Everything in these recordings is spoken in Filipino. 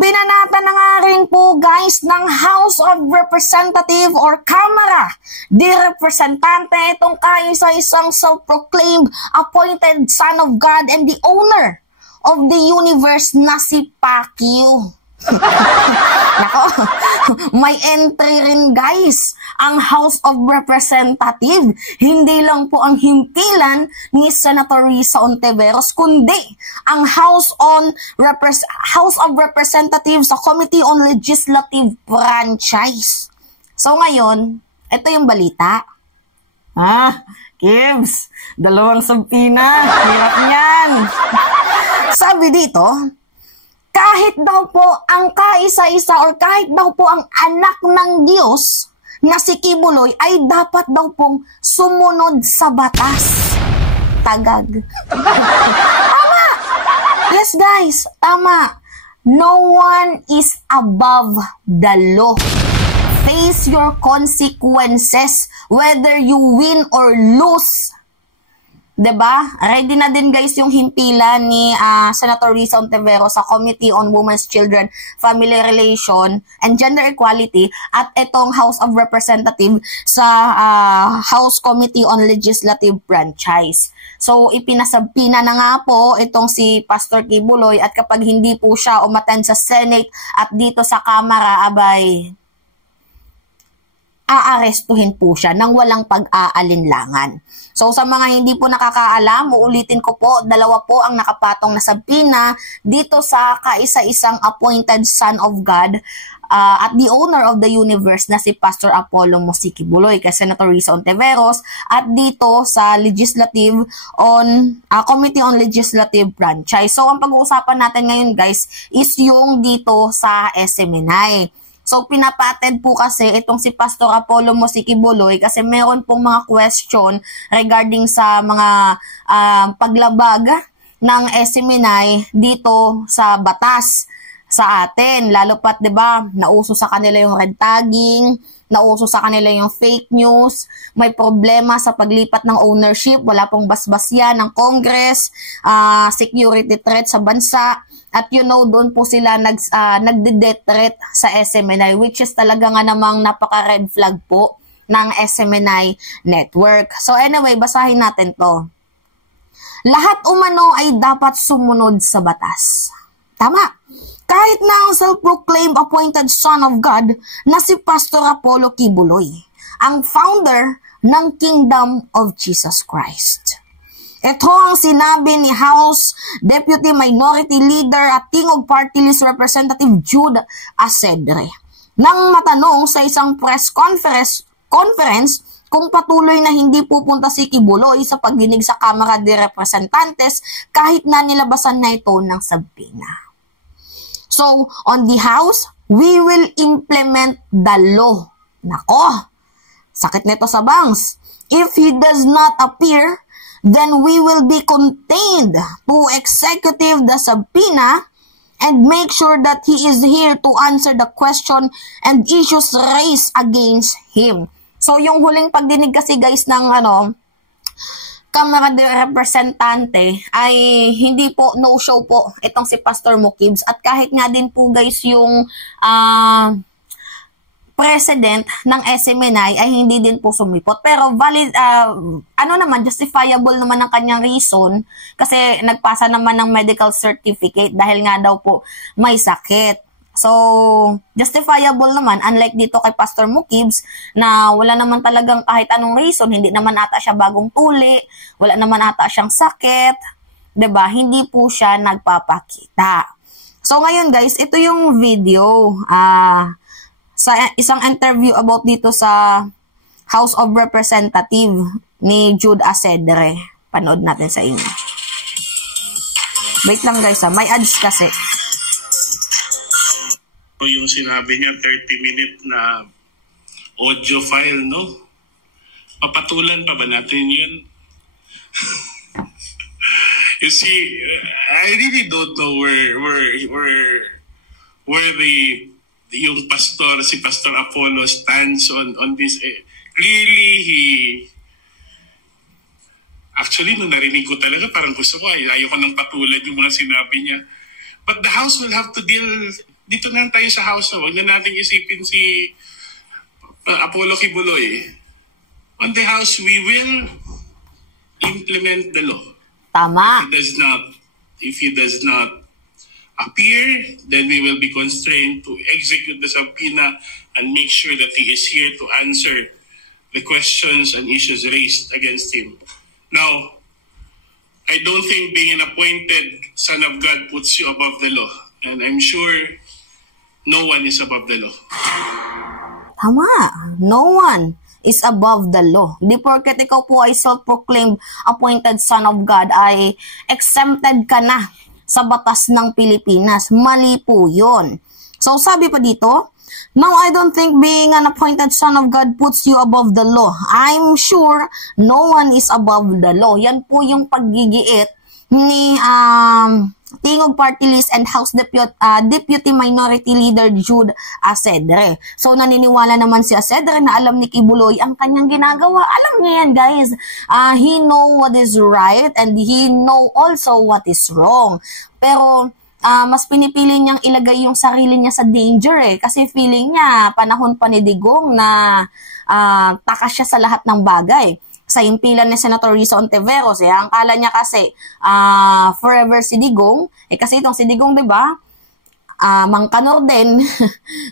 Binanata na nga rin po guys ng House of Representative or Kamara di Representante itong kaisa-isang self-proclaimed appointed son of God and the owner of the universe na si Pacquiao. Nako, may entry rin guys ang House of Representative. Hindi lang po ang himpilan ni Senator Risa Ontiveros, kundi ang House of Representatives sa Committee on Legislative Franchise. So ngayon, ito yung balita. Kibbs, dalawang subpina. Hirap yan. Sabi dito, kahit daw po ang kaisa-isa or kahit daw po ang anak ng Diyos na si Kibuloy ay dapat daw pong sumunod sa batas. Tagag. Tama! Yes guys, tama. No one is above the law. Face your consequences whether you win or lose. Diba? Ready na din guys yung himpilan ni Senator Risa Ontiveros sa Committee on Women's, Children, Family Relation, and Gender Equality at itong House of Representatives sa House Committee on Legislative Franchise. So, ipinasabpina na nga po itong si Pastor Kibuloy at kapag hindi po siya umattend sa Senate at dito sa Kamara, abay, aarestuhin po siya nang walang pag-aalinlangan. So sa mga hindi po nakakaalam, uulitin ko po, dalawa po ang nakapatong na sabpina dito sa kaisa-isang appointed son of God at the owner of the universe na si Pastor Apollo Mossi Kibuloy kay Senator Risa Ontiveros at dito sa Committee on Legislative Franchise. So ang pag-uusapan natin ngayon guys is yung dito sa SMNI. So, pinapated po kasi itong si Pastor Apollo Mossi Kibuloy kasi meron pong mga question regarding sa mga paglabag ng SMNI dito sa batas sa atin. Lalo pat, 'di ba, nauso sa kanila yung red tagging, nauso sa kanila yung fake news, may problema sa paglipat ng ownership, wala pong basbas yan ng Congress, security threat sa bansa. At doon po sila nagde-death threat sa SMNI, which is talaga nga namang napaka-red flag po ng SMNI network. So anyway, basahin natin to. Lahat umano ay dapat sumunod sa batas. Tama. Kahit na ang self-proclaimed appointed son of God na si Pastor Apollo Kibuloy, ang founder ng Kingdom of Jesus Christ. Ito ang sinabi ni House Deputy Minority Leader at Tingog Party List Representative Jude Asedre nang matanong sa isang press conference kung patuloy na hindi pupunta si Kibuloy sa pagdinig sa Kamara de Representantes kahit na nilabasan na ito ng sabpina. So, on the House, we will implement the law. Nako, sakit nito sa bangs. If he does not appear, then we will be contained to executive the subpoena and make sure that he is here to answer the question and issues raised against him. So, yung huling pagdinig kasi guys ng Kamara de Representante ay hindi po, no-show po itong si Pastor Mukibs. At kahit nga din po guys yung president ng SMNI ay hindi din po sumipot. Pero valid, justifiable naman ang kanyang reason kasi nagpasa naman ng medical certificate dahil nga daw po may sakit. So, justifiable naman, unlike dito kay Pastor Mukibs na wala naman talagang kahit anong reason, hindi naman ata siya bagong tuli, wala naman ata siyang sakit, 'di ba? Hindi po siya nagpapakita. So, ngayon guys, ito yung video sa isang interview about dito sa House of Representative ni Jude Asedre. Panood natin sa inyo. Wait lang guys may ads kasi. Yung sinabi niya 30-minute na audio file, no? Papatulan pa ba natin yun? You see, I really don't know where yung si Pastor Apollo stands on this. Clearly, actually, nung narinig ko talaga, parang gusto ko, ayaw ko nang patulan yung mga sinabi niya. But the House will have to deal dito na tayo sa House. Huwag na natin isipin si Apollo Kibuloy. On the House, we will implement the law. Tama. If he does not appear, then we will be constrained to execute the subpoena and make sure that he is here to answer the questions and issues raised against him. Now, I don't think being an appointed son of God puts you above the law. And I'm sure no one is above the law. Tama. No one is above the law. Di porket ikaw po ay self-proclaimed appointed son of God ay exempted ka na sa batas ng Pilipinas. Mali po yun. So sabi pa dito, now I don't think being an appointed son of God puts you above the law. I'm sure no one is above the law. Yan po yung paggigiit ni Tingog Party List and House Deputy Minority Leader Jude Asedre. So naniniwala naman si Asedre na alam ni Kibuloy ang kanyang ginagawa. Alam niya yan, guys. He know what is right and he know also what is wrong. Pero mas pinipili niyang ilagay yung sarili niya sa danger kasi feeling niya panahon pa ni Digong na takas siya sa lahat ng bagay. Sa impilan ni Senator Rizzo Ontiveros, ang kala niya kasi forever si Digong, kasi itong si Digong, 'di ba? Mangkanor din,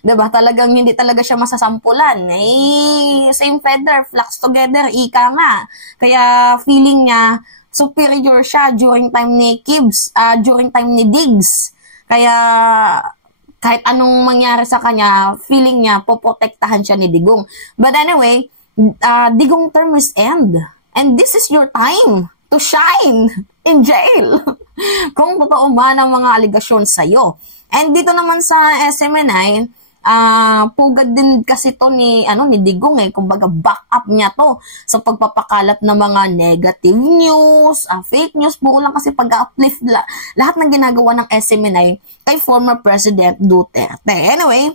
'di ba? Talagang hindi talaga siya masasampulan. Same feather, flocks together, ika nga. Kaya feeling niya superior siya during time ni Kibs, during time ni Diggs. Kaya kahit anong mangyari sa kanya, feeling niya poprotektahan siya ni Digong. But anyway, Digong term is end. And this is your time to shine in jail. Kung totoo man ang mga aligasyon sa'yo. And dito naman sa SMNI, pugad din kasi to ni Digong kumbaga back up niya to sa pagpapakalat ng mga negative news, fake news, puro lang kasi pag-uplift lahat ng ginagawa ng SMNI kay former President Duterte. Anyway,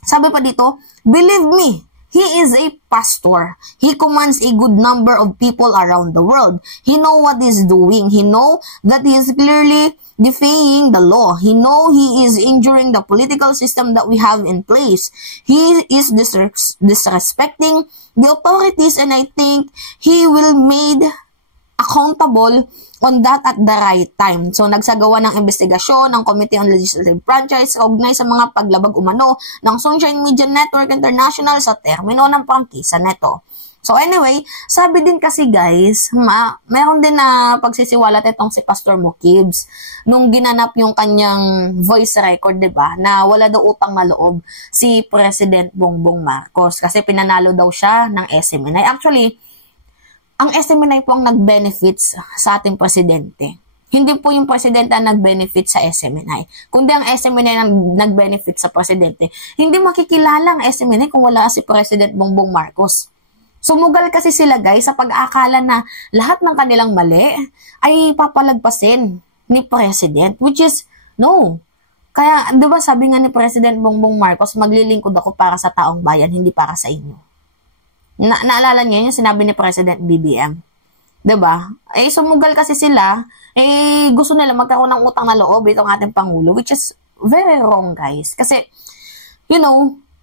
sabi pa dito, believe me, he is a pastor. He commands a good number of people around the world. He know what he's doing. He know that he is clearly defying the law. He know he is injuring the political system that we have in place. He is disrespecting the authorities, and I think he will made accountable on that at the right time. So, nagsagawa ng investigasyon ng Committee on Legislative Franchise kaugnay sa mga paglabag umano ng Sunshine Media Network International sa termino ng prangkisa neto. So, anyway, sabi din kasi guys, meron din na pagsisiwalat itong si Pastor Mo Kibs nung ginanap yung kanyang voice record, diba, na wala daw utang na loob si President Bongbong Marcos kasi pinanalo daw siya ng SMNI. Actually, ang SMNI po ang nag-benefits sa ating presidente. Hindi po yung presidente ang nag-benefit sa SMNI. Kundi ang SMNI ang nag-benefit sa presidente. Hindi makikilala ang SMNI kung wala si President Bongbong Marcos. Sumugal kasi sila guys sa pag-aakala na lahat ng kanilang mali ay papalagpasin ni President. Which is, no. Kaya, di ba sabi nga ni President Bongbong Marcos, maglilingkod ako para sa taong bayan, hindi para sa inyo. Naalala niyo yung sinabi ni President BBM. 'Di ba? Sumugal kasi sila, gusto nila magkaroon ng utang na loob itong ating pangulo, which is very wrong, guys. Kasi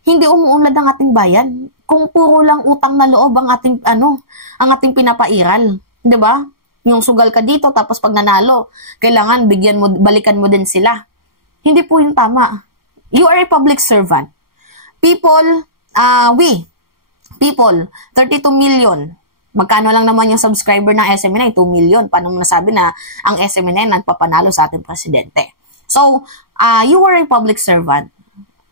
hindi umuunlad ang ating bayan kung puro lang utang na loob ang ating pinapairal, 'di ba? Yung sugal ka dito tapos pag nanalo, kailangan balikan mo din sila. Hindi po yung tama. You are a public servant. People, 32 million. Magkano lang naman yung subscriber ng SMNI? 2 million. Paano mo nasabi na ang SMNI nagpapanalo sa ating presidente? So, you are a public servant.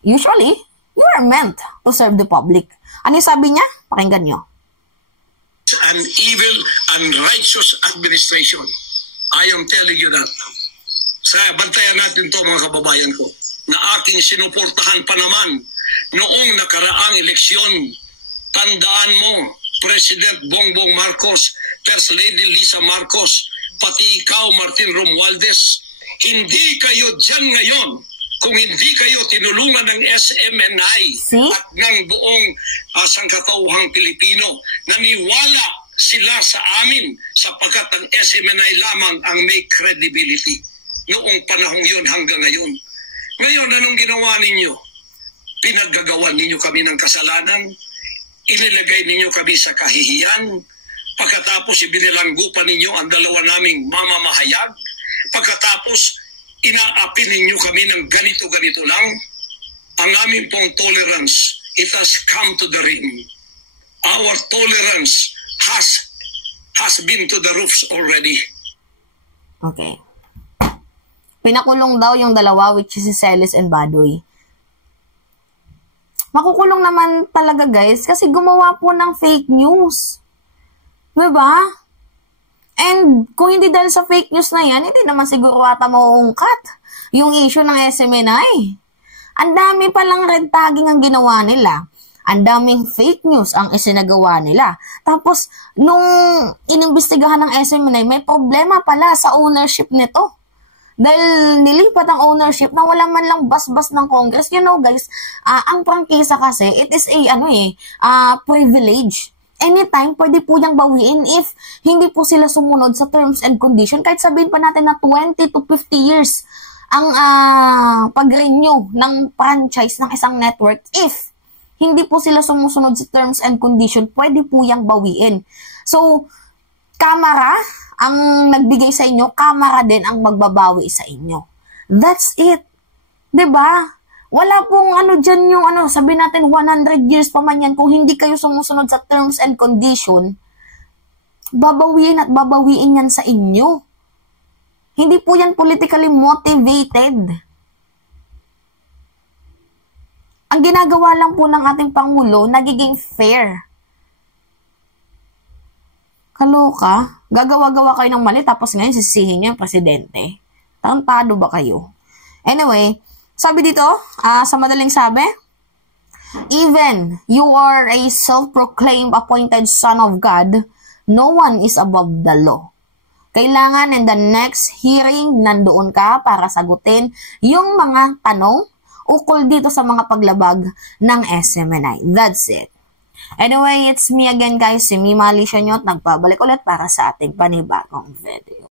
Usually, you are meant to serve the public. Ano yung sabi niya? Pakinggan nyo. An evil, unrighteous administration. I am telling you that. Bantayan natin to mga kababayan ko na aking sinuportahan pa naman noong nakaraang eleksyon. Tandaan mo, President Bongbong Marcos, First Lady Lisa Marcos, pati ikaw, Martin Romualdez, hindi kayo dyan ngayon kung hindi kayo tinulungan ng SMNI at ng buong sangkatauhang Pilipino. Naniwala sila sa amin sapagkat ang SMNI lamang ang may credibility noong panahong yun hanggang ngayon. Ngayon, anong ginawa ninyo? Pinaggagawan ninyo kami ng kasalanan, inilagay ninyo kami sa kahihiyan, pagkatapos ibinilanggo pa ninyo ang dalawa naming mamamahayag, pagkatapos inaapi ninyo kami ng ganito-ganito lang. Ang aming pong tolerance, it has come to the rim. Our tolerance has been to the roofs already. Okay. Pinakulong daw yung dalawa, which is si Celis and Badoy. Makukulong naman talaga, guys, kasi gumawa po ng fake news. Diba? And kung hindi dahil sa fake news na yan, hindi naman siguro ata mauungkat yung issue ng SMNI. Ang dami palang red tagging ang ginawa nila. Ang daming fake news ang isinagawa nila. Tapos, nung inimbestigahan ng SMNI, may problema pala sa ownership nito. Dahil nilipat ang ownership na wala man lang bas-bas ng Congress. You know, guys, ang prangkisa kasi, it is a privilege. Anytime, pwede po niyang bawiin if hindi po sila sumunod sa terms and condition. Kahit sabihin pa natin na 20 to 50 years ang pag-renew ng franchise ng isang network. If hindi po sila sumusunod sa terms and condition, pwede po yang bawiin. So, Kamara ang nagbigay sa inyo, Kamara din ang magbabawi sa inyo. That's it. 'Di ba? Wala pong dyan yung sabi natin 100 years pa man yan, kung hindi kayo sumusunod sa terms and condition, babawiin at babawiin yan sa inyo. Hindi po yan politically motivated. Ang ginagawa lang po ng ating Pangulo, nagiging fair. Kaloka, gagawa-gawa kayo ng mali, tapos ngayon sisihin niyo yung presidente. Tantado ba kayo? Anyway, sabi dito, sa madaling sabi, even you are a self-proclaimed appointed son of God, no one is above the law. Kailangan in the next hearing, nandoon ka para sagutin yung mga tanong ukol dito sa mga paglabag ng SMNI. That's it. Anyway, it's me again, guys, si Mima Alicia Nyot, nagpabalik ulit para sa ating panibagong video.